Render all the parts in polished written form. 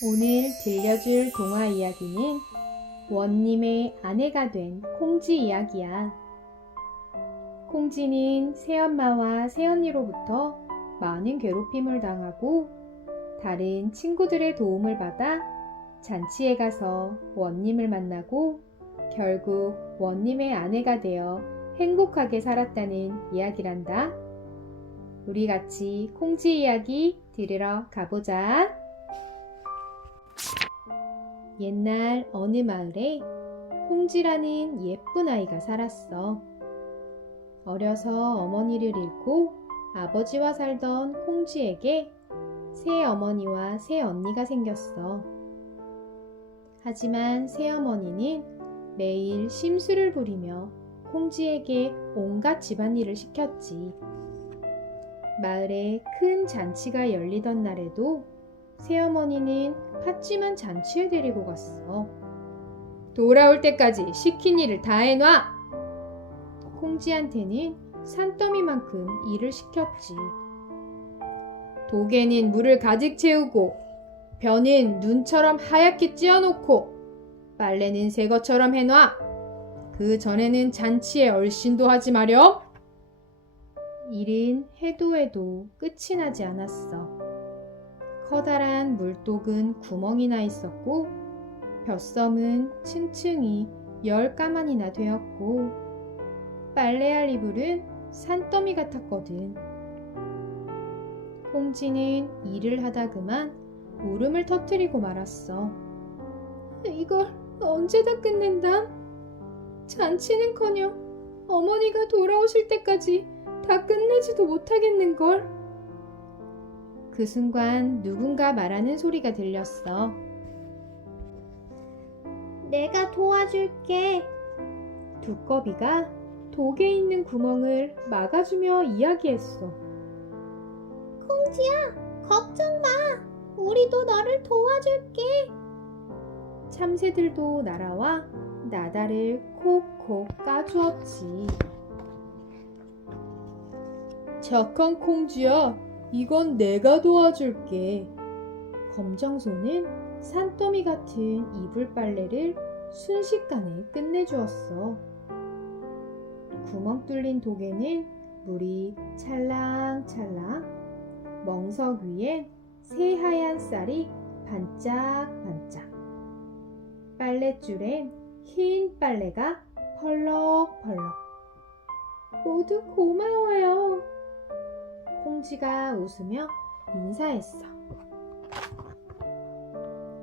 오늘 들려줄 동화 이야기는 원님의 아내가 된 콩쥐 이야기야. 콩쥐는 새엄마와 새언니로부터 많은 괴롭힘을 당하고 다른 친구들의 도움을 받아 잔치에 가서 원님을 만나고 결국 원님의 아내가 되어 행복하게 살았다는 이야기란다. 우리 같이 콩쥐 이야기 들으러 가보자. 옛날 어느 마을에 콩쥐라는 예쁜 아이가 살았어. 어려서 어머니를 잃고 아버지와 살던 콩쥐에게 새어머니와 새언니가 생겼어. 하지만 새어머니는 매일 심술을 부리며 콩쥐에게 온갖 집안일을 시켰지. 마을에 큰 잔치가 열리던 날에도 새어머니는 팥쥐만 잔치에 데리고 갔어. 돌아올 때까지 시킨 일을 다 해놔! 콩쥐한테는 산더미만큼 일을 시켰지. 독에는 물을 가득 채우고 벼는 눈처럼 하얗게 찧어놓고 빨래는 새 것처럼 해놔! 그 전에는 잔치에 얼씬도 하지 마렴! 일은 해도 끝이 나지 않았어. 커다란 물독은 구멍이 나 있었고 벼섬은 층층이 10가만이나 되었고 빨래할 이불은 산더미 같았거든. 콩쥐는 일을 하다 그만 울음을 터뜨리고 말았어. 이걸 언제 다 끝낸담? 잔치는커녕 어머니가 돌아오실 때까지 다 끝내지도 못하겠는걸? 그 순간 누군가 말하는 소리가 들렸어. 내가 도와줄게. 두꺼비가 독에 있는 구멍을 막아주며 이야기했어. 콩쥐야, 걱정 마. 우리도 너를 도와줄게. 참새들도 날아와 나다를 콕콕 까주었지. 착한 콩쥐야, 이건 내가 도와줄게. 검정소는 산더미 같은 이불 빨래를 순식간에 끝내주었어. 구멍 뚫린 독에는 물이 찰랑찰랑, 멍석 위엔 새하얀 쌀이 반짝반짝, 빨랫줄엔 흰 빨래가 펄럭펄럭. 모두 고마워요. 콩쥐가 웃으며 인사했어.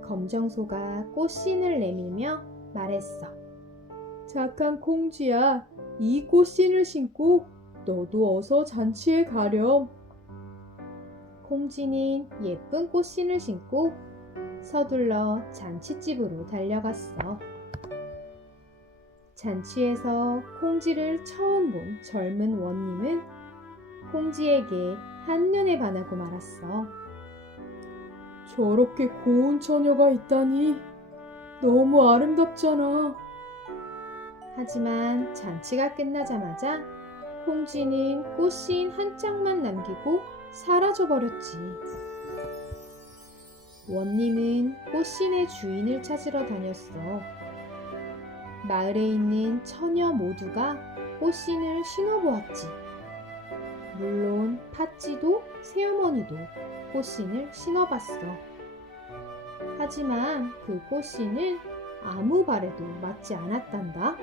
검정소가 꽃신을 내밀며 말했어. 착한 콩쥐야, 이 꽃신을 신고 너도 어서 잔치에 가렴. 콩쥐는 예쁜 꽃신을 신고 서둘러 잔치집으로 달려갔어. 잔치에서 콩쥐를 처음 본 젊은 원님은 콩쥐에게 한눈에 반하고 말았어. 저렇게 고운 처녀가 있다니 너무 아름답잖아. 하지만 잔치가 끝나자마자 콩쥐는 꽃신 한 짝만 남기고 사라져버렸지. 원님은 꽃신의 주인을 찾으러 다녔어. 마을에 있는 처녀 모두가 꽃신을 신어보았지. 물론 팥쥐도 새어머니도 꽃신을 신어봤어. 하지만 그 꽃신은 아무 발에도 맞지 않았단다.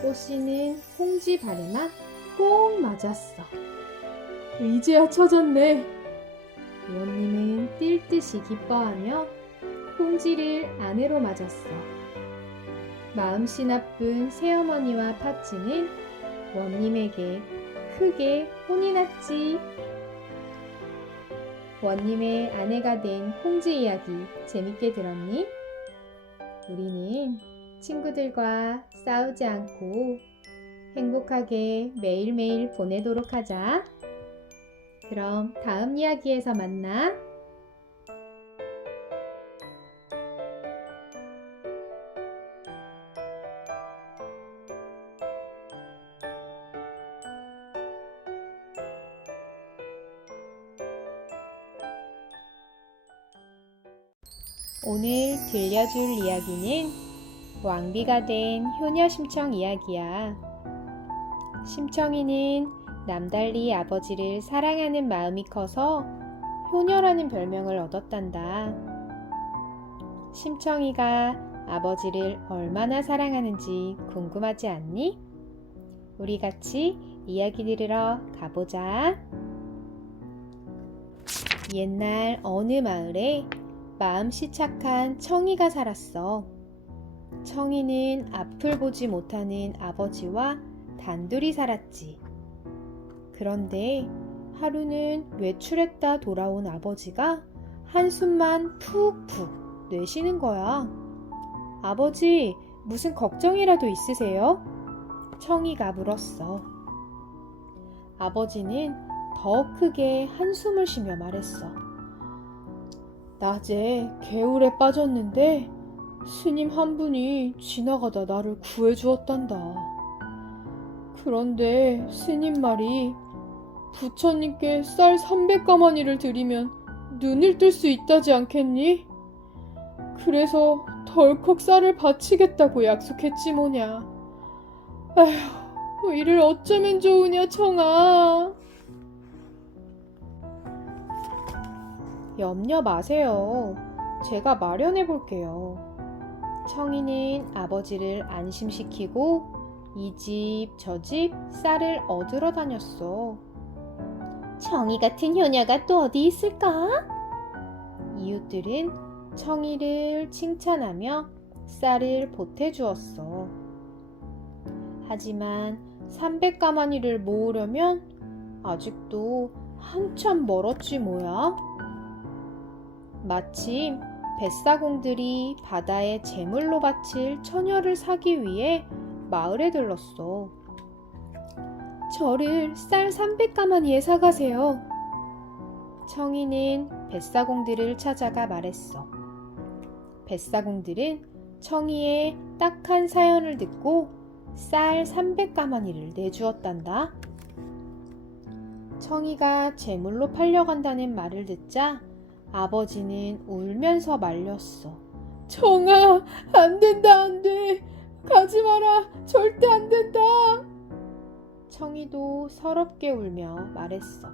꽃신은 콩쥐 발에만 꼭 맞았어. 이제야 찾았네. 원님은 뛸 듯이 기뻐하며 콩쥐를 아내로 맞았어. 마음씨 나쁜 새어머니와 팥쥐는 원님에게 크게 혼이 났지. 원님의 아내가 된 콩쥐 이야기 재밌게 들었니? 우리는 친구들과 싸우지 않고 행복하게 매일매일 보내도록 하자. 그럼 다음 이야기에서 만나. 오늘 들려줄 이야기는 왕비가 된 효녀 심청 이야기야. 심청이는 남달리 아버지를 사랑하는 마음이 커서 효녀라는 별명을 얻었단다. 심청이가 아버지를 얼마나 사랑하는지 궁금하지 않니? 우리 같이 이야기 들으러 가보자. 옛날 어느 마을에 마음씨 착한 청이가 살았어. 청이는 앞을 보지 못하는 아버지와 단둘이 살았지. 그런데 하루는 외출했다 돌아온 아버지가 한숨만 푹푹 내쉬는 거야. 아버지, 무슨 걱정이라도 있으세요? 청이가 물었어. 아버지는 더 크게 한숨을 쉬며 말했어. 낮에 개울에 빠졌는데 스님 한 분이 지나가다 나를 구해주었단다. 그런데 스님 말이 부처님께 쌀 300가마니를 드리면 눈을 뜰 수 있다지 않겠니? 그래서 덜컥 쌀을 바치겠다고 약속했지 뭐냐. 아휴, 이를 어쩌면 좋으냐 청아. 염려 마세요. 제가 마련해 볼게요. 청이는 아버지를 안심시키고 이 집 저 집 쌀을 얻으러 다녔어. 청이 같은 효녀가 또 어디 있을까? 이웃들은 청이를 칭찬하며 쌀을 보태주었어. 하지만 300가마니를 모으려면 아직도 한참 멀었지 뭐야. 마침 뱃사공들이 바다에 제물로 바칠 처녀를 사기 위해 마을에 들렀어. 저를 쌀 300가마니에 사가세요. 청이는 뱃사공들을 찾아가 말했어. 뱃사공들은 청이의 딱한 사연을 듣고 쌀 300가마니를 내주었단다. 청이가 제물로 팔려간다는 말을 듣자 아버지는 울면서 말렸어. 청아, 안 된다, 안 돼. 가지 마라. 절대 안 된다. 청이도 서럽게 울며 말했어.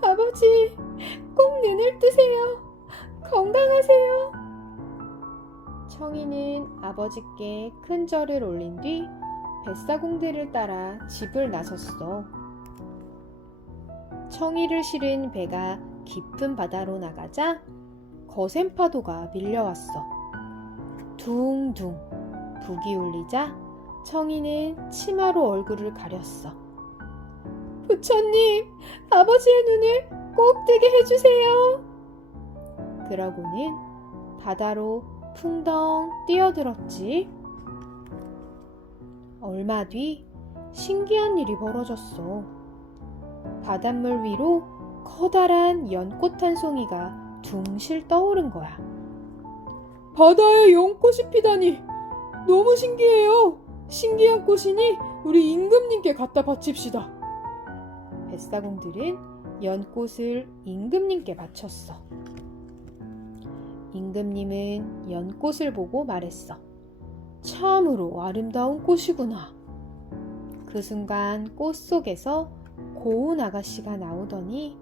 아버지, 꼭 눈을 뜨세요. 건강하세요. 청이는 아버지께 큰 절을 올린 뒤 뱃사공들을 따라 집을 나섰어. 청이를 실은 배가 깊은 바다로 나가자 거센 파도가 밀려왔어. 둥둥 북이 울리자 청이는 치마로 얼굴을 가렸어. 부처님, 아버지의 눈을 꼭 뜨게 해주세요. 그러고는 바다로 풍덩 뛰어들었지. 얼마 뒤 신기한 일이 벌어졌어. 바닷물 위로 커다란 연꽃 한 송이가 둥실 떠오른 거야. 바다에 연꽃이 피다니 너무 신기해요. 신기한 꽃이니 우리 임금님께 갖다 바칩시다. 뱃사공들은 연꽃을 임금님께 바쳤어. 임금님은 연꽃을 보고 말했어. 참으로 아름다운 꽃이구나. 그 순간 꽃 속에서 고운 아가씨가 나오더니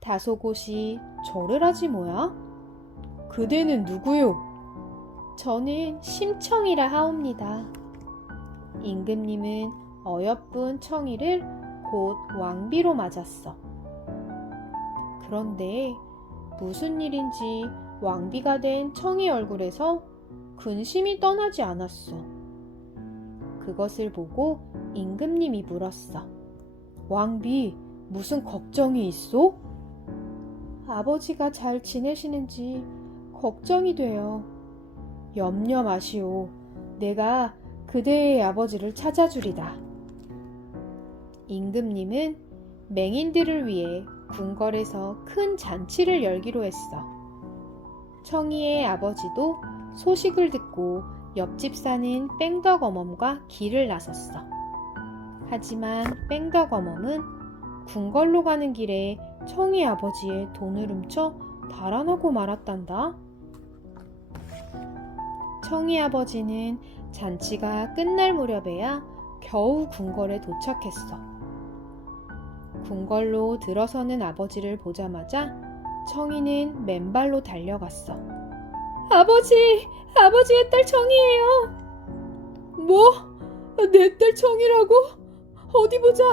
다소곳이 절을 하지 뭐야? 그대는 누구요? 저는 심청이라 하옵니다. 임금님은 어여쁜 청이를 곧 왕비로 맞았어. 그런데 무슨 일인지 왕비가 된 청이 얼굴에서 근심이 떠나지 않았어. 그것을 보고 임금님이 물었어. 왕비, 무슨 걱정이 있어? 아버지가 잘 지내시는지 걱정이 돼요. 염려 마시오. 내가 그대의 아버지를 찾아주리다. 임금님은 맹인들을 위해 궁궐에서 큰 잔치를 열기로 했어. 청이의 아버지도 소식을 듣고 옆집 사는 뺑덕어멈과 길을 나섰어. 하지만 뺑덕어멈은 궁궐로 가는 길에 청이 아버지의 돈을 훔쳐 달아나고 말았단다. 청이 아버지는 잔치가 끝날 무렵에야 겨우 궁궐에 도착했어. 궁궐로 들어서는 아버지를 보자마자 청이는 맨발로 달려갔어. 아버지의 딸 청이에요. 뭐? 내 딸 청이라고? 어디 보자.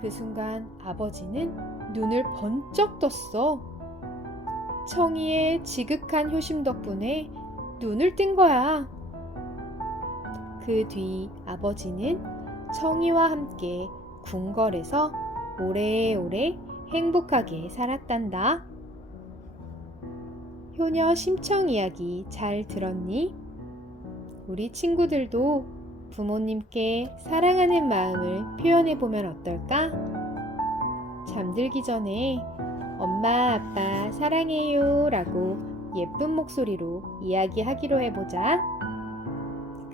그 순간 아버지는 눈을 번쩍 떴어. 청이의 지극한 효심 덕분에 눈을 뜬 거야. 그 뒤 아버지는 청이와 함께 궁궐에서 오래오래 행복하게 살았단다. 효녀 심청 이야기 잘 들었니? 우리 친구들도 부모님께 사랑하는 마음을 표현해보면 어떨까? 잠들기 전에 엄마, 아빠 사랑해요 라고 예쁜 목소리로 이야기하기로 해보자.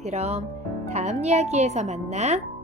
그럼 다음 이야기에서 만나.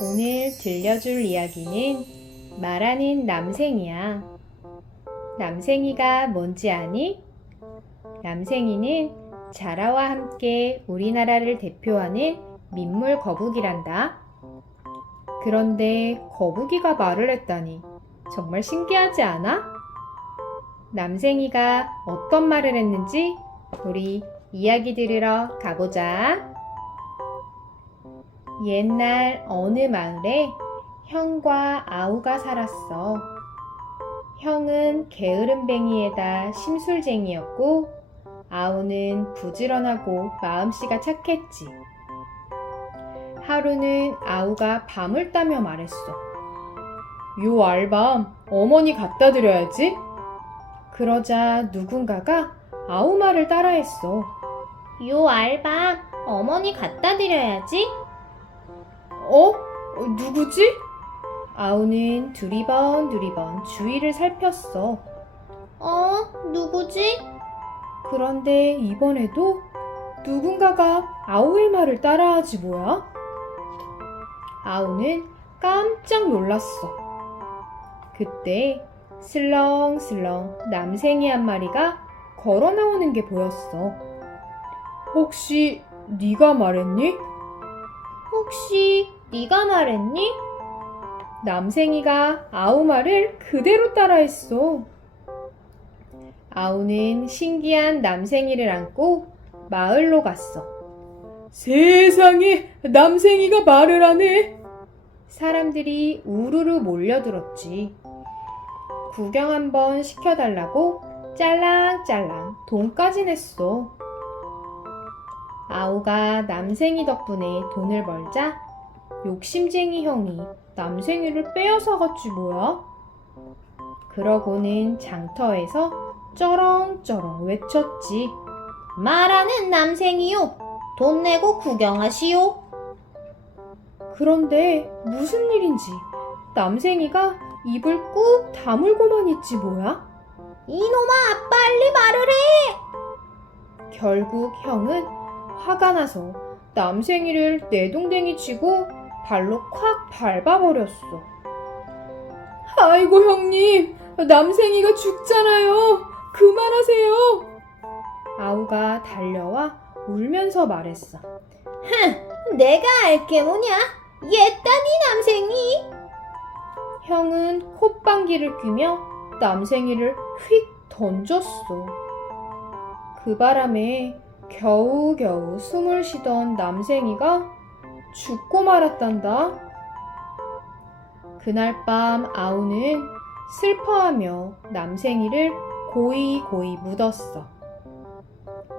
오늘 들려줄 이야기는 말하는 남생이야. 남생이가 뭔지 아니? 남생이는 자라와 함께 우리나라를 대표하는 민물 거북이란다. 그런데 거북이가 말을 했다니 정말 신기하지 않아? 남생이가 어떤 말을 했는지 우리 이야기 들으러 가보자. 옛날 어느 마을에 형과 아우가 살았어. 형은 게으름뱅이에다 심술쟁이였고 아우는 부지런하고 마음씨가 착했지. 하루는 아우가 밤을 따며 말했어. 요 알밤 어머니 갖다 드려야지. 그러자 누군가가 아우 말을 따라했어. 요 알밤 어머니 갖다 드려야지. 누구지? 아우는 두리번 주위를 살폈어. 누구지? 그런데 이번에도 누군가가 아우의 말을 따라하지 뭐야? 아우는 깜짝 놀랐어. 그때 슬렁슬렁 남생이 한 마리가 걸어 나오는 게 보였어. 혹시 네가 말했니? 혹시 네가 말했니? 남생이가 아우 말을 그대로 따라했어. 아우는 신기한 남생이를 안고 마을로 갔어. 세상에, 남생이가 말을 하네. 사람들이 우르르 몰려들었지. 구경 한번 시켜달라고 짤랑짤랑 돈까지 냈어. 아우가 남생이 덕분에 돈을 벌자 욕심쟁이 형이 남생이를 빼앗아갔지 뭐야. 그러고는 장터에서 쩌렁쩌렁 외쳤지. 말하는 남생이요. 돈 내고 구경하시오. 그런데 무슨 일인지 남생이가 입을 꾹 다물고만 있지 뭐야. 이놈아, 빨리 말을 해. 결국 형은 화가 나서 남생이를 내동댕이 치고 발로 콱 밟아버렸어. 아이고 형님, 남생이가 죽잖아요. 그만하세요. 아우가 달려와 울면서 말했어. 내가 알게 뭐냐? 옛다니 남생이. 형은 콧방귀를 뀌며 남생이를 휙 던졌어. 그 바람에 겨우겨우 숨을 쉬던 남생이가 죽고 말았단다. 그날 밤 아우는 슬퍼하며 남생이를 고이고이 묻었어.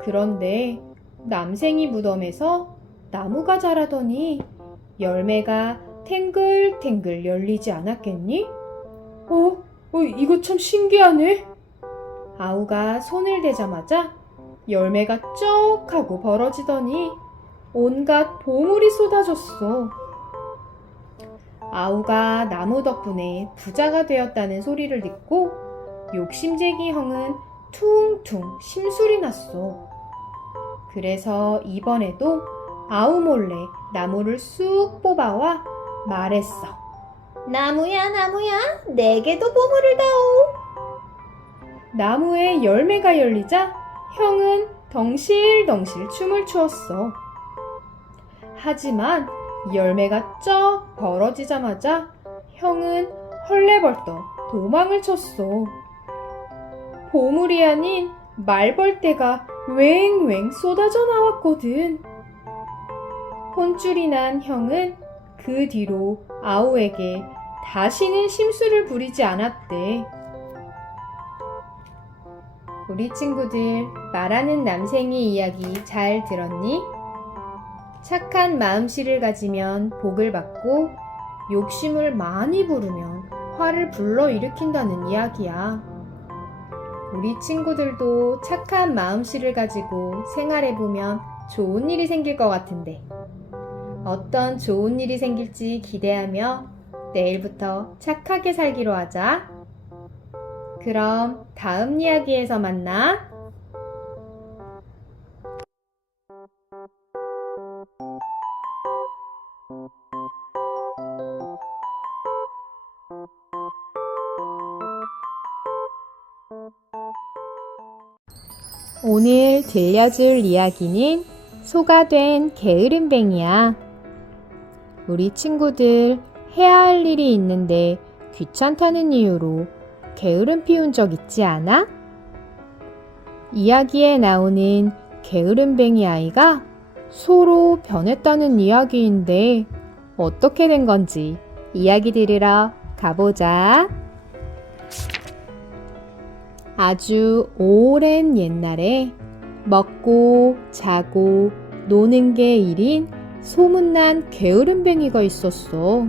그런데 남생이 무덤에서 나무가 자라더니 열매가 탱글탱글 열리지 않았겠니? 이거 참 신기하네. 아우가 손을 대자마자 열매가 쩍 하고 벌어지더니 온갖 보물이 쏟아졌어. 아우가 나무 덕분에 부자가 되었다는 소리를 듣고 욕심쟁이 형은 퉁퉁 심술이 났어. 그래서 이번에도 아우 몰래 나무를 쑥 뽑아와 말했어. 나무야, 나무야, 내게도 보물을 다오. 나무에 열매가 열리자 형은 덩실덩실 춤을 추었어. 하지만 열매가 쩍 벌어지자마자 형은 헐레벌떡 도망을 쳤어. 보물이 아닌 말벌떼가 웽웽 쏟아져 나왔거든. 혼쭐이 난 형은 그 뒤로 아우에게 다시는 심술을 부리지 않았대. 우리 친구들 말하는 남생이 이야기 잘 들었니? 착한 마음씨를 가지면 복을 받고 욕심을 많이 부르면 화를 불러일으킨다는 이야기야. 우리 친구들도 착한 마음씨를 가지고 생활해보면 좋은 일이 생길 것 같은데 어떤 좋은 일이 생길지 기대하며 내일부터 착하게 살기로 하자. 그럼 다음 이야기에서 만나. 오늘 들려줄 이야기는 소가 된 게으름뱅이야. 우리 친구들 해야 할 일이 있는데 귀찮다는 이유로 게으름 피운 적 있지 않아? 이야기에 나오는 게으름뱅이 아이가 소로 변했다는 이야기인데 어떻게 된 건지 이야기 들으러 가보자. 아주 오랜 옛날에 먹고 자고 노는 게 일인 소문난 게으름뱅이가 있었어.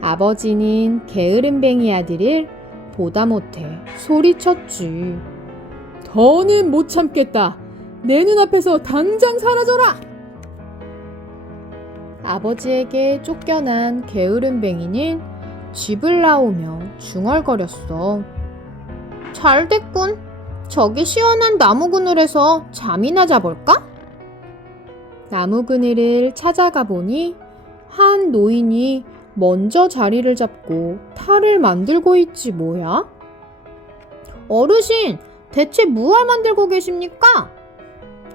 아버지는 게으름뱅이 아들을 보다 못해 소리쳤지. 더는 못 참겠다. 내 눈앞에서 당장 사라져라! 아버지에게 쫓겨난 게으름뱅이는 집을 나오며 중얼거렸어. 잘 됐군. 저기 시원한 나무 그늘에서 잠이나 자볼까? 나무 그늘을 찾아가 보니 한 노인이 먼저 자리를 잡고 탈을 만들고 있지 뭐야? 어르신, 대체 무얼 만들고 계십니까?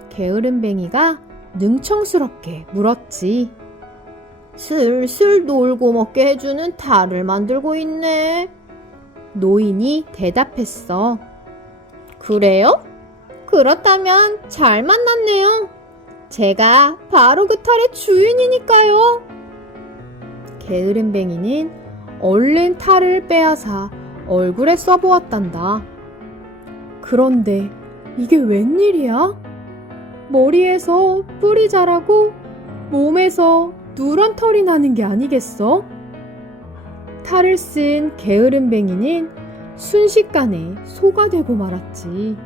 게으름뱅이가 능청스럽게 물었지. 슬슬 놀고 먹게 해주는 탈을 만들고 있네. 노인이 대답했어. 그래요? 그렇다면 잘 만났네요. 제가 바로 그 탈의 주인이니까요. 게으름뱅이는 얼른 탈을 빼앗아 얼굴에 써보았단다. 그런데 이게 웬일이야? 머리에서 뿔이 자라고 몸에서 누런 털이 나는 게 아니겠어? 탈을 쓴 게으름뱅이는 순식간에 소가 되고 말았지.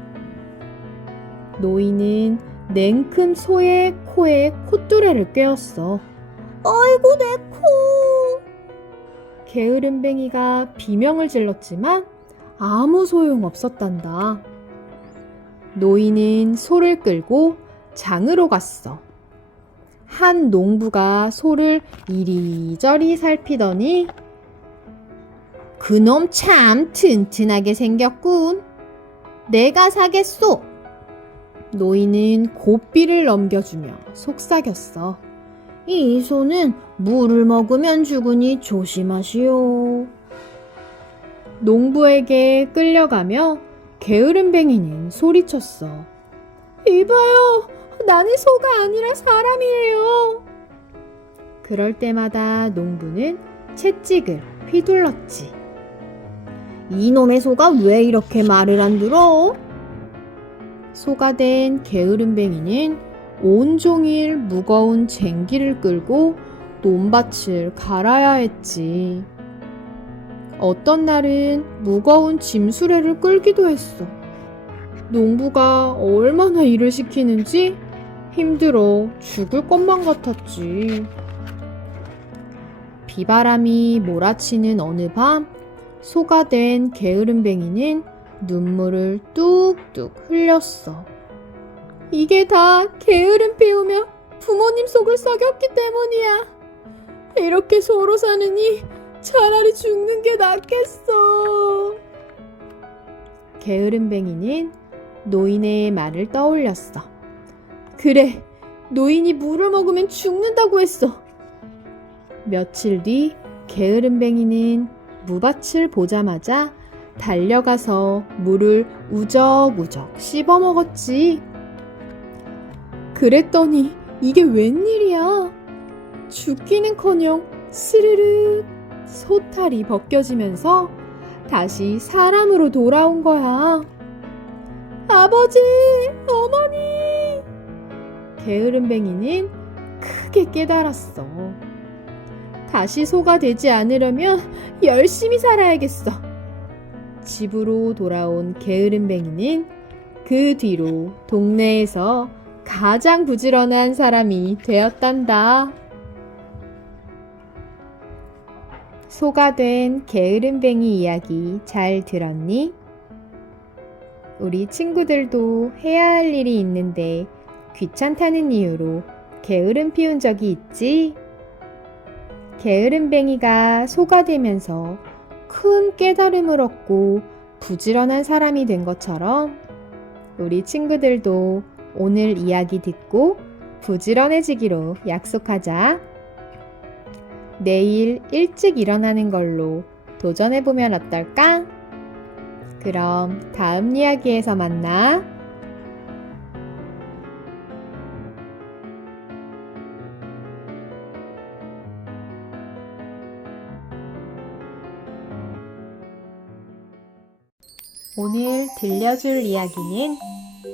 노인은 냉큼 소의 코에 콧뚜레를 꿰었어. 아이고 내 코! 게으름뱅이가 비명을 질렀지만 아무 소용 없었단다. 노인은 소를 끌고 장으로 갔어. 한 농부가 소를 이리저리 살피더니 그놈 참 튼튼하게 생겼군. 내가 사겠소. 노인은 고삐를 넘겨주며 속삭였어. 이 소는 물을 먹으면 죽으니 조심하시오. 농부에게 끌려가며 게으름뱅이는 소리쳤어. 이봐요, 나는 소가 아니라 사람이에요. 그럴 때마다 농부는 채찍을 휘둘렀지. 이놈의 소가 왜 이렇게 말을 안 들어? 소가 된 게으름뱅이는 온종일 무거운 쟁기를 끌고 논밭을 갈아야 했지. 어떤 날은 무거운 짐수레를 끌기도 했어. 농부가 얼마나 일을 시키는지 힘들어 죽을 것만 같았지. 비바람이 몰아치는 어느 밤, 소가 된 게으름뱅이는 눈물을 뚝뚝 흘렸어. 이게 다 게으름 피우며 부모님 속을 썩였기 때문이야. 이렇게 소로 사느니 차라리 죽는 게 낫겠어. 게으름뱅이는 노인의 말을 떠올렸어. 그래, 노인이 물을 먹으면 죽는다고 했어. 며칠 뒤 게으름뱅이는 무밭을 보자마자 달려가서 물을 우적우적 씹어 먹었지. 그랬더니 이게 웬일이야. 죽기는커녕 스르륵 소탈이 벗겨지면서 다시 사람으로 돌아온 거야. 아버지, 어머니! 게으름뱅이는 크게 깨달았어. 다시 소가 되지 않으려면 열심히 살아야겠어. 집으로 돌아온 게으름뱅이는 그 뒤로 동네에서 가장 부지런한 사람이 되었단다. 소가 된 게으름뱅이 이야기 잘 들었니? 우리 친구들도 해야 할 일이 있는데 귀찮다는 이유로 게으름 피운 적이 있지? 게으름뱅이가 소가 되면서 큰 깨달음을 얻고 부지런한 사람이 된 것처럼 우리 친구들도 오늘 이야기 듣고 부지런해지기로 약속하자. 내일 일찍 일어나는 걸로 도전해보면 어떨까? 그럼 다음 이야기에서 만나. 오늘 들려줄 이야기는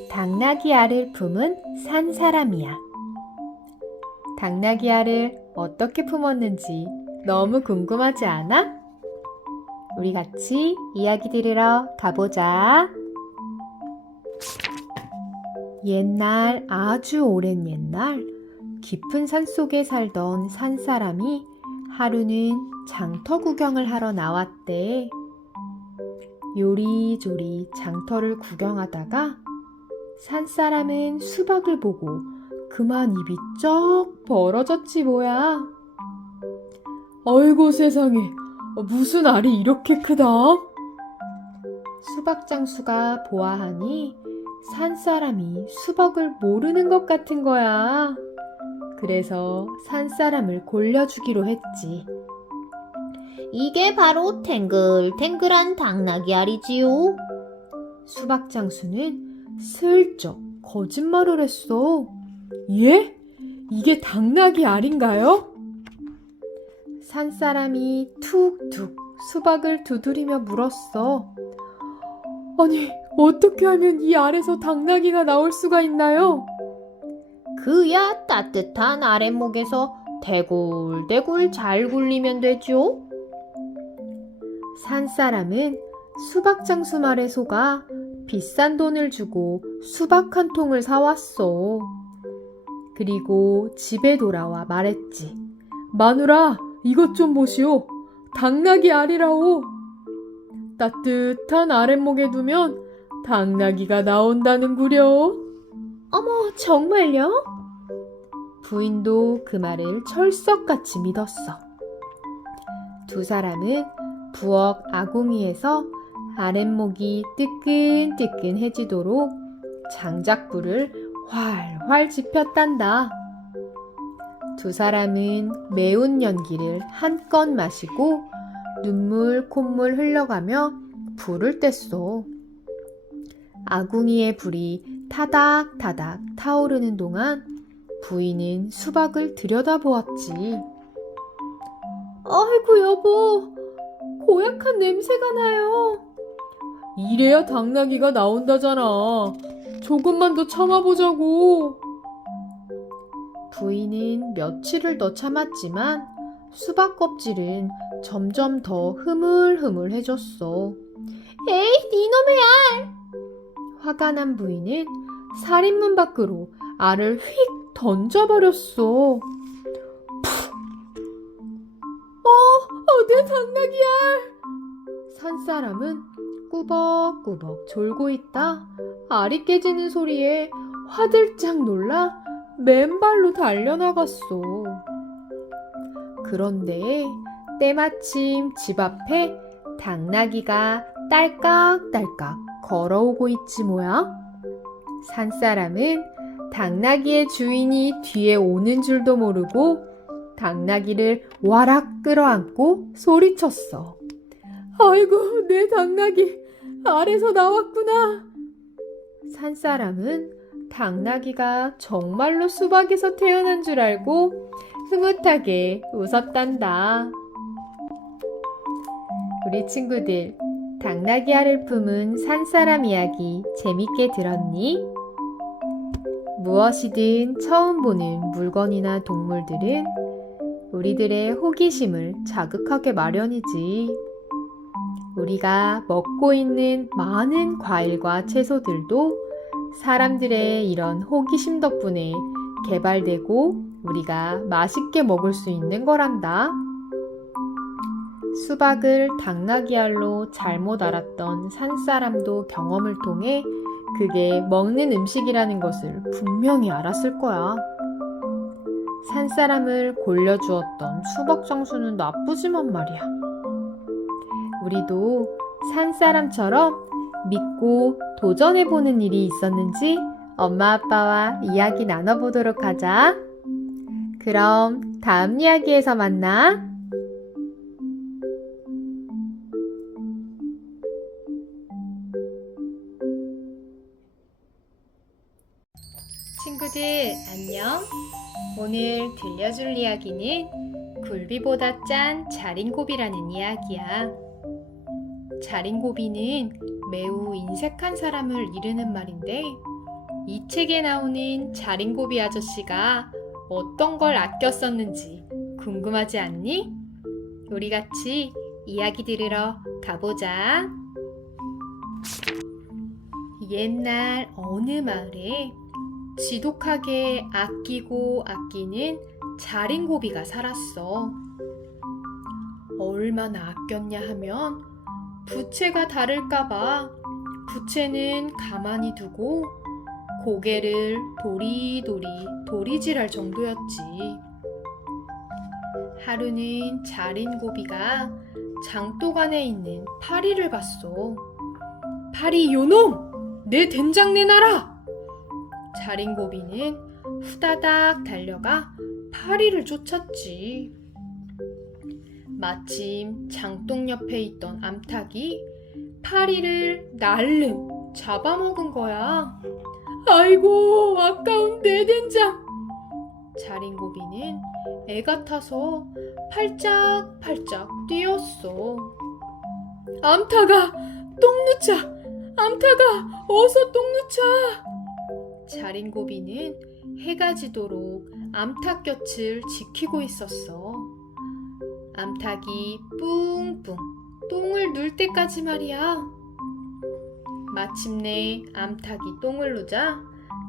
당나귀 알을 품은 산 사람이야. 당나귀 알을 어떻게 품었는지 너무 궁금하지 않아? 우리 같이 이야기 들으러 가보자. 옛날, 아주 오랜 옛날, 깊은 산 속에 살던 산 사람이 하루는 장터 구경을 하러 나왔대. 요리조리 장터를 구경하다가 산 사람은 수박을 보고 그만 입이 쩍 벌어졌지 뭐야. 아이고 세상에, 무슨 알이 이렇게 크다? 수박 장수가 보아하니 산 사람이 수박을 모르는 것 같은 거야. 그래서 산 사람을 골려주기로 했지. 이게 바로 탱글탱글한 당나귀 알이지요. 수박 장수는 슬쩍 거짓말을 했어. 예? 이게 당나귀 알인가요? 산 사람이 툭툭 수박을 두드리며 물었어. 아니, 어떻게 하면 이 알에서 당나귀가 나올 수가 있나요? 그야 따뜻한 아랫목에서 대굴대굴 잘 굴리면 되죠. 산 사람은 수박 장수 말에 속아 비싼 돈을 주고 수박 한 통을 사왔어. 그리고 집에 돌아와 말했지. 마누라, 이것 좀 보시오. 당나귀 알이라오. 따뜻한 아랫목에 두면 당나귀가 나온다는구려. 어머, 정말요? 부인도 그 말을 철석같이 믿었어. 두 사람은 부엌 아궁이에서 아랫목이 뜨끈뜨끈해지도록 장작불을 활활 지폈단다. 두 사람은 매운 연기를 한껏 마시고 눈물 콧물 흘려가며 불을 뗐어. 아궁이의 불이 타닥타닥 타오르는 동안 부인은 수박을 들여다보았지. 아이고 여보, 고약한 냄새가 나요. 이래야 당나귀가 나온다잖아. 조금만 더 참아보자고. 부인은 며칠을 더 참았지만 수박 껍질은 점점 더 흐물흐물해졌어. 에이, 니놈의 알! 화가 난 부인은 살인문 밖으로 알을 휙 던져버렸어. 내 당나귀 알! 산사람은 꾸벅꾸벅 졸고 있다 알이 깨지는 소리에 화들짝 놀라 맨발로 달려나갔어. 그런데 때마침 집 앞에 당나귀가 딸깍딸깍 걸어오고 있지 뭐야. 산사람은 당나귀의 주인이 뒤에 오는 줄도 모르고 당나귀를 와락 끌어안고 소리쳤어. 아이고, 내 당나귀 알에서 나왔구나. 산사람은 당나귀가 정말로 수박에서 태어난 줄 알고 흐뭇하게 웃었단다. 우리 친구들, 당나귀 알을 품은 산사람 이야기 재밌게 들었니? 무엇이든 처음 보는 물건이나 동물들은 우리들의 호기심을 자극하게 마련이지. 우리가 먹고 있는 많은 과일과 채소들도 사람들의 이런 호기심 덕분에 개발되고 우리가 맛있게 먹을 수 있는 거란다. 수박을 당나귀 알로 잘못 알았던 산사람도 경험을 통해 그게 먹는 음식이라는 것을 분명히 알았을 거야. 산사람을 골려주었던 수박 장수는 나쁘지만 말이야. 우리도 산사람처럼 믿고 도전해보는 일이 있었는지 엄마 아빠와 이야기 나눠보도록 하자. 그럼 다음 이야기에서 만나. 친구들 안녕. 오늘 들려줄 이야기는 굴비보다 짠 자린고비라는 이야기야. 자린고비는 매우 인색한 사람을 이르는 말인데 이 책에 나오는 자린고비 아저씨가 어떤 걸 아껴 썼는지 궁금하지 않니? 우리 같이 이야기 들으러 가보자. 옛날 어느 마을에 지독하게 아끼고 아끼는 자린고비가 살았어. 얼마나 아꼈냐 하면 부채가 다를까봐 부채는 가만히 두고 고개를 도리도리 도리질할 정도였지. 하루는 자린고비가 장독 안에 있는 파리를 봤어. 파리 요놈! 내 된장 내놔라! 자린고비는 후다닥 달려가 파리를 쫓았지. 마침 장독 옆에 있던 암탉이 파리를 날름 잡아먹은 거야. 아이고, 아까운 내 된장! 자린고비는 애가 타서 팔짝팔짝 뛰었어. 암탉아, 똥 누차! 암탉아, 어서 똥 누차! 자린고비는 해가 지도록 암탉 곁을 지키고 있었어. 암탉이 뿡뿡 똥을 눌 때까지 말이야. 마침내 암탉이 똥을 누자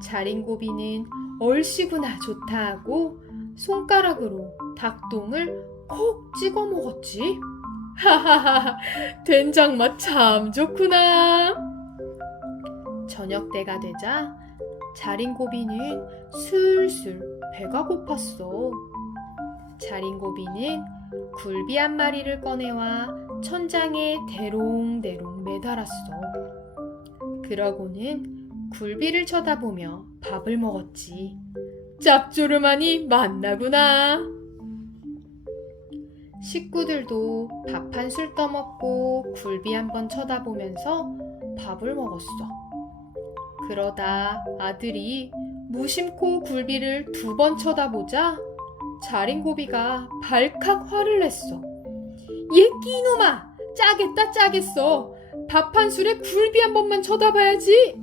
자린고비는 얼씨구나 좋다 하고 손가락으로 닭똥을 콕 찍어 먹었지. 하하하, 된장 맛 참 좋구나. 저녁 때가 되자 자린고비는 슬슬 배가 고팠어. 자린고비는 굴비 한 마리를 꺼내와 천장에 대롱대롱 매달았어. 그러고는 굴비를 쳐다보며 밥을 먹었지. 짭조름하니 맛나구나. 식구들도 밥 한 술 떠먹고 굴비 한번 쳐다보면서 밥을 먹었어. 그러다 아들이 무심코 굴비를 2번 쳐다보자 자린고비가 발칵 화를 냈어. 얘 끼놈아! 짜겠다 짜겠어! 밥 한 술에 굴비 한 번만 쳐다봐야지!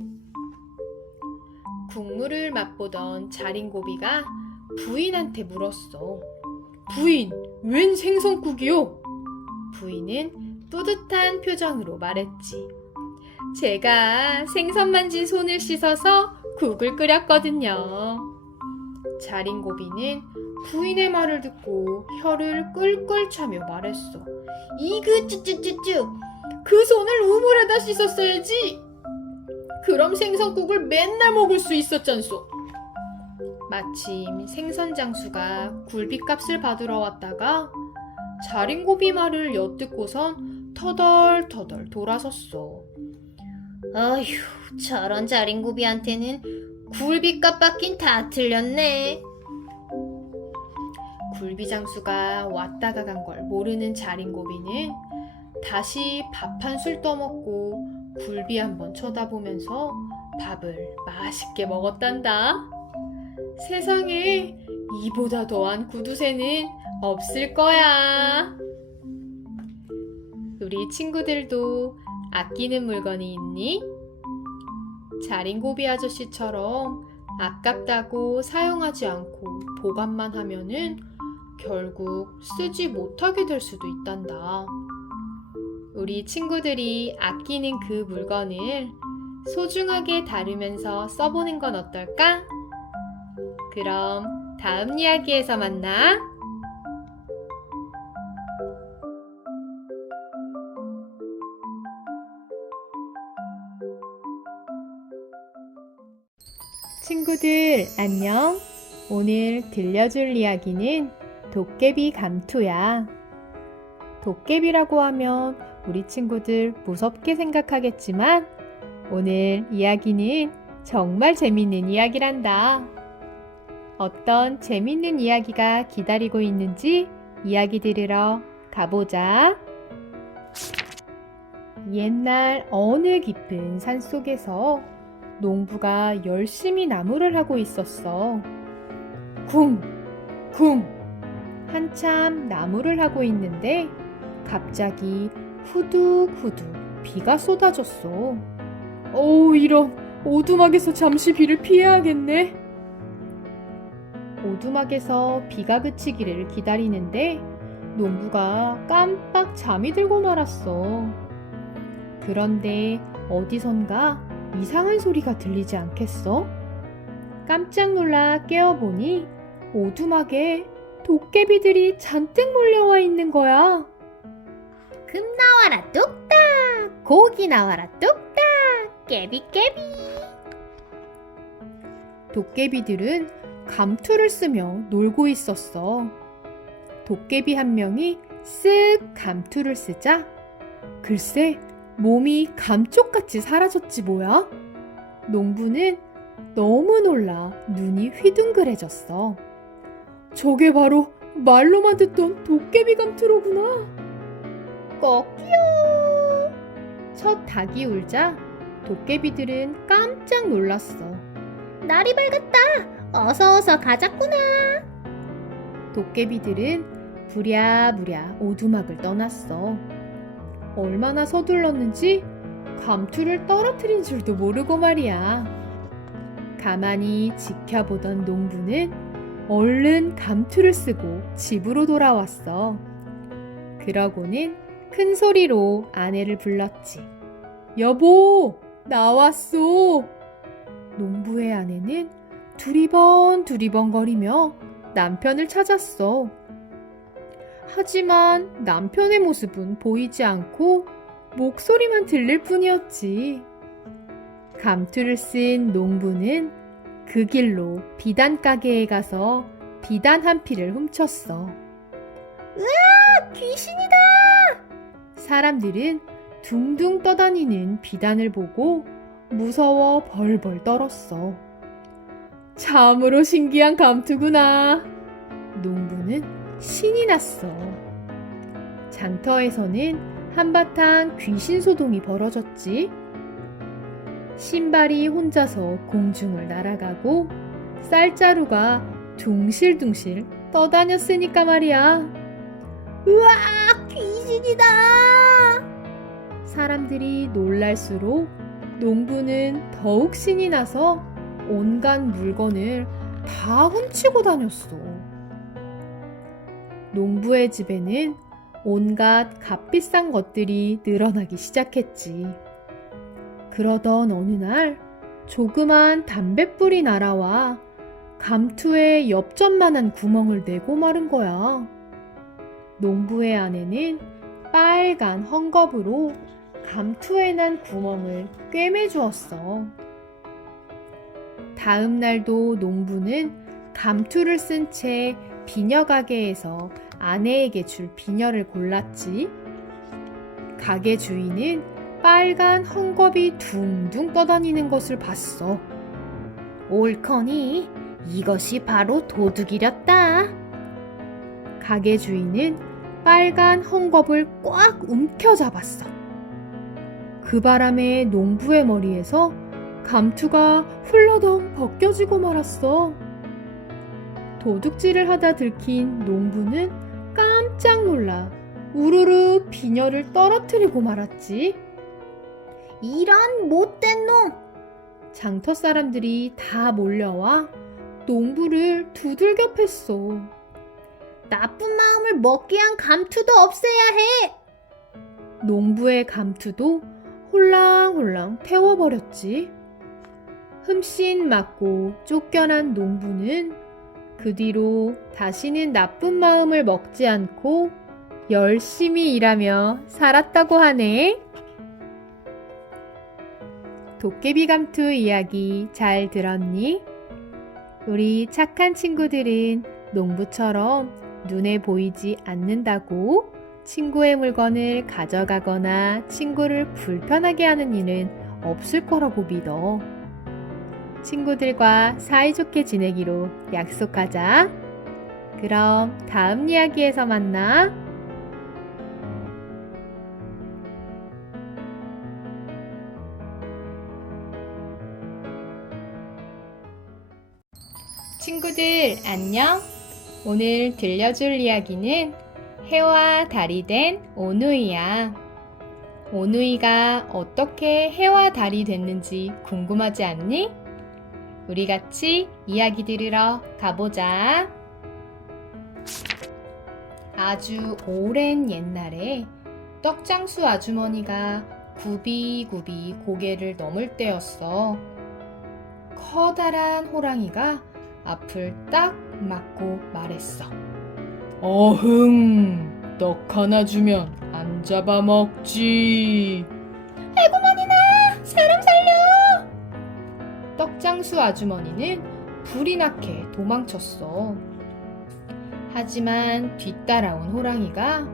국물을 맛보던 자린고비가 부인한테 물었어. 부인, 웬 생선국이요? 부인은 뿌듯한 표정으로 말했지. 제가 생선 만진 손을 씻어서 국을 끓였거든요. 자린고비는 부인의 말을 듣고 혀를 끌끌 차며 말했어. 이그 쭈쭈쭈쭈, 그 손을 우물에다 씻었어야지. 그럼 생선국을 맨날 먹을 수 있었잖소. 마침 생선 장수가 굴비값을 받으러 왔다가 자린고비 말을 엿듣고선 터덜터덜 돌아섰어. 어휴, 저런 자린고비한테는 굴비값 받긴 다 틀렸네. 굴비 장수가 왔다가 간 걸 모르는 자린고비는 다시 밥 한 술 떠먹고 굴비 한번 쳐다보면서 밥을 맛있게 먹었단다. 세상에 이보다 더한 구두쇠는 없을 거야. 우리 친구들도 아끼는 물건이 있니? 자린고비 아저씨처럼 아깝다고 사용하지 않고 보관만 하면은 결국 쓰지 못하게 될 수도 있단다. 우리 친구들이 아끼는 그 물건을 소중하게 다루면서 써보는 건 어떨까? 그럼 다음 이야기에서 만나. 친구들 안녕. 오늘 들려줄 이야기는 도깨비 감투야. 도깨비라고 하면 우리 친구들 무섭게 생각하겠지만 오늘 이야기는 정말 재밌는 이야기란다. 어떤 재밌는 이야기가 기다리고 있는지 이야기 들으러 가보자. 옛날 어느 깊은 산속에서 농부가 열심히 나무를 하고 있었어. 쿵! 쿵! 한참 나무를 하고 있는데 갑자기 후둑후둑 비가 쏟아졌어. 이런 오두막에서 잠시 비를 피해야겠네. 오두막에서 비가 그치기를 기다리는데 농부가 깜빡 잠이 들고 말았어. 그런데 어디선가 이상한 소리가 들리지 않겠어? 깜짝 놀라 깨어보니 오두막에 도깨비들이 잔뜩 몰려와 있는 거야. 금 나와라 뚝딱, 고기 나와라 뚝딱, 깨비깨비. 도깨비들은 감투를 쓰며 놀고 있었어. 도깨비 한 명이 쓱 감투를 쓰자 글쎄 몸이 감쪽같이 사라졌지 뭐야? 농부는 너무 놀라 눈이 휘둥그레졌어. 저게 바로 말로만 듣던 도깨비 감투로구나. 꺼끼요. 첫 닭이 울자 도깨비들은 깜짝 놀랐어. 날이 밝았다. 어서 가자꾸나. 도깨비들은 부랴부랴 오두막을 떠났어. 얼마나 서둘렀는지 감투를 떨어뜨린 줄도 모르고 말이야. 가만히 지켜보던 농부는 얼른 감투를 쓰고 집으로 돌아왔어. 그러고는 큰 소리로 아내를 불렀지. 여보, 나왔소. 농부의 아내는 두리번거리며 남편을 찾았어. 하지만 남편의 모습은 보이지 않고 목소리만 들릴 뿐이었지. 감투를 쓴 농부는 그 길로 비단 가게에 가서 비단 한 필을 훔쳤어. 으아! 귀신이다! 사람들은 둥둥 떠다니는 비단을 보고 무서워 벌벌 떨었어. 참으로 신기한 감투구나. 농부는 신이 났어. 장터에서는 한바탕 귀신 소동이 벌어졌지. 신발이 혼자서 공중을 날아가고 쌀자루가 둥실둥실 떠다녔으니까 말이야. 으아! 귀신이다! 사람들이 놀랄수록 농부는 더욱 신이 나서 온갖 물건을 다 훔치고 다녔어. 농부의 집에는 온갖 값비싼 것들이 늘어나기 시작했지. 그러던 어느 날 조그만 담뱃불이 날아와 감투에 엽전만한 구멍을 내고 마른 거야. 농부의 아내는 빨간 헝겊으로 감투에 난 구멍을 꿰매주었어. 다음 날도 농부는 감투를 쓴 채 비녀 가게에서 아내에게 줄 비녀를 골랐지. 가게 주인은 빨간 헝겊이 둥둥 떠다니는 것을 봤어. 옳거니 이것이 바로 도둑이렸다. 가게 주인은 빨간 헝겊을 꽉 움켜잡았어. 그 바람에 농부의 머리에서 감투가 훌러덩 벗겨지고 말았어. 도둑질을 하다 들킨 농부는 깜짝 놀라 우르르 비녀를 떨어뜨리고 말았지. 이런 못된 놈! 장터 사람들이 다 몰려와 농부를 두들겨 팼어. 나쁜 마음을 먹게 한 감투도 없애야 해! 농부의 감투도 홀랑홀랑 태워버렸지. 흠씬 맞고 쫓겨난 농부는 그 뒤로 다시는 나쁜 마음을 먹지 않고 열심히 일하며 살았다고 하네. 도깨비 감투 이야기 잘 들었니? 우리 착한 친구들은 농부처럼 눈에 보이지 않는다고 친구의 물건을 가져가거나 친구를 불편하게 하는 일은 없을 거라고 믿어. 친구들과 사이좋게 지내기로 약속하자. 그럼 다음 이야기에서 만나. 친구들 안녕. 오늘 들려줄 이야기는 해와 달이 된 오누이야. 오누이가 어떻게 해와 달이 됐는지 궁금하지 않니? 우리 같이 이야기 들으러 가보자. 아주 오랜 옛날에 떡장수 아주머니가 굽이굽이 고개를 넘을 때였어. 커다란 호랑이가 앞을 딱 막고 말했어. 어흥, 떡 하나 주면 안 잡아먹지. 애구머니나! 사람 살려! 떡장수 아주머니는 불이 나게 도망쳤어. 하지만 뒤따라온 호랑이가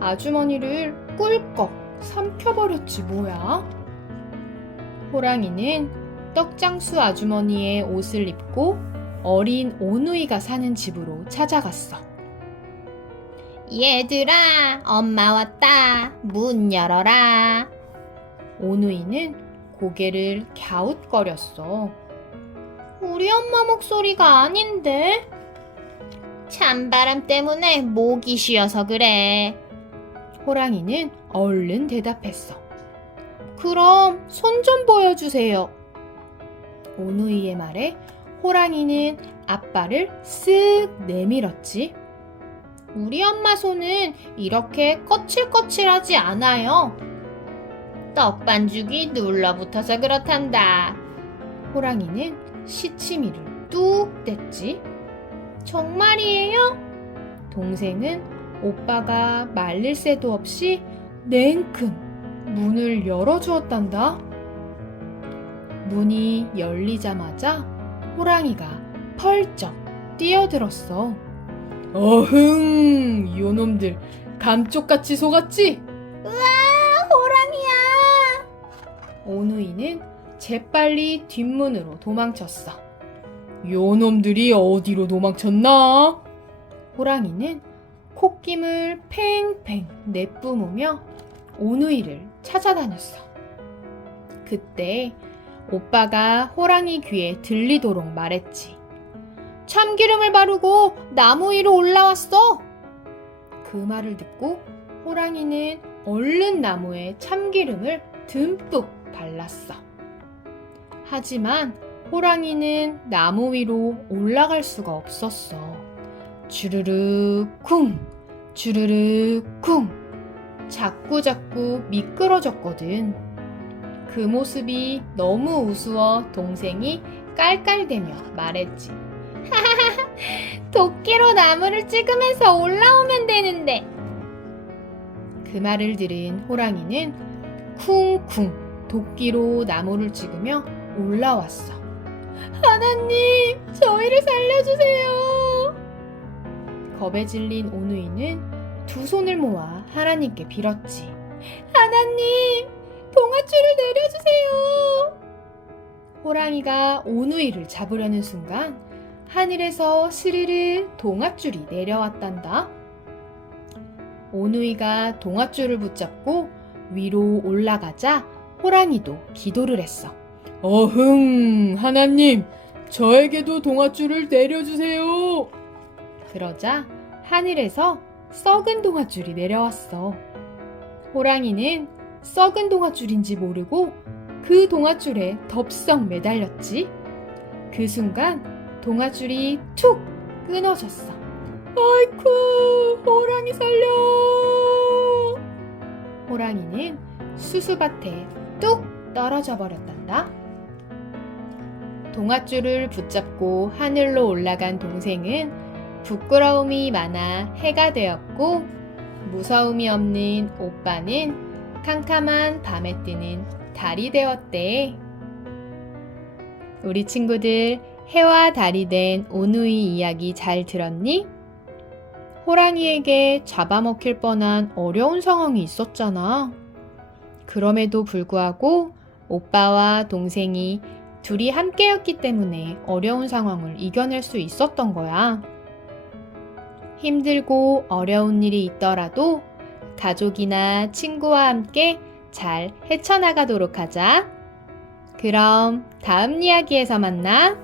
아주머니를 꿀꺽 삼켜버렸지 뭐야. 호랑이는 떡장수 아주머니의 옷을 입고 어린 오누이가 사는 집으로 찾아갔어. 얘들아, 엄마 왔다. 문 열어라. 오누이는 고개를 갸웃거렸어. 우리 엄마 목소리가 아닌데? 찬바람 때문에 목이 쉬어서 그래. 호랑이는 얼른 대답했어. 그럼 손 좀 보여주세요. 오누이의 말에 호랑이는 앞발을 쓱 내밀었지. 우리 엄마 손은 이렇게 거칠거칠하지 않아요. 떡반죽이 눌러붙어서 그렇단다. 호랑이는 시치미를 뚝 뗐지. 정말이에요? 동생은 오빠가 말릴 새도 없이 냉큼 문을 열어주었단다. 문이 열리자마자 호랑이가 펄쩍 뛰어들었어. 어흥, 요놈들 감쪽같이 속았지? 으아, 호랑이야! 오누이는 재빨리 뒷문으로 도망쳤어. 요놈들이 어디로 도망쳤나? 호랑이는 콧김을 팽팽 내뿜으며 오누이를 찾아다녔어. 그때 오빠가 호랑이 귀에 들리도록 말했지. 참기름을 바르고 나무 위로 올라왔어. 그 말을 듣고 호랑이는 얼른 나무에 참기름을 듬뿍 발랐어. 하지만 호랑이는 나무 위로 올라갈 수가 없었어. 주르르 쿵, 주르르 쿵. 자꾸자꾸 미끄러졌거든. 그 모습이 너무 우스워 동생이 깔깔대며 말했지. 도끼로 나무를 찍으면서 올라오면 되는데. 그 말을 들은 호랑이는 쿵쿵 도끼로 나무를 찍으며 올라왔어. 하나님, 저희를 살려주세요. 겁에 질린 오누이는 두 손을 모아 하나님께 빌었지. 하나님, 동아줄을 내려주세요. 호랑이가 오누이를 잡으려는 순간 하늘에서 스르르 동아줄이 내려왔단다. 오누이가 동아줄을 붙잡고 위로 올라가자 호랑이도 기도를 했어. 어흥, 하나님, 저에게도 동아줄을 내려주세요. 그러자 하늘에서 썩은 동아줄이 내려왔어. 호랑이는 썩은 동아줄인지 모르고 그 동아줄에 덥석 매달렸지. 그 순간 동아줄이 툭 끊어졌어. 아이쿠, 호랑이 살려! 호랑이는 수수밭에 뚝 떨어져 버렸단다. 동아줄을 붙잡고 하늘로 올라간 동생은 부끄러움이 많아 해가 되었고, 무서움이 없는 오빠는 캄캄한 밤에 뜨는 달이 되었대. 우리 친구들, 해와 달이 된 오누이 이야기 잘 들었니? 호랑이에게 잡아먹힐 뻔한 어려운 상황이 있었잖아. 그럼에도 불구하고 오빠와 동생이 둘이 함께였기 때문에 어려운 상황을 이겨낼 수 있었던 거야. 힘들고 어려운 일이 있더라도 가족이나 친구와 함께 잘 헤쳐나가도록 하자. 그럼 다음 이야기에서 만나.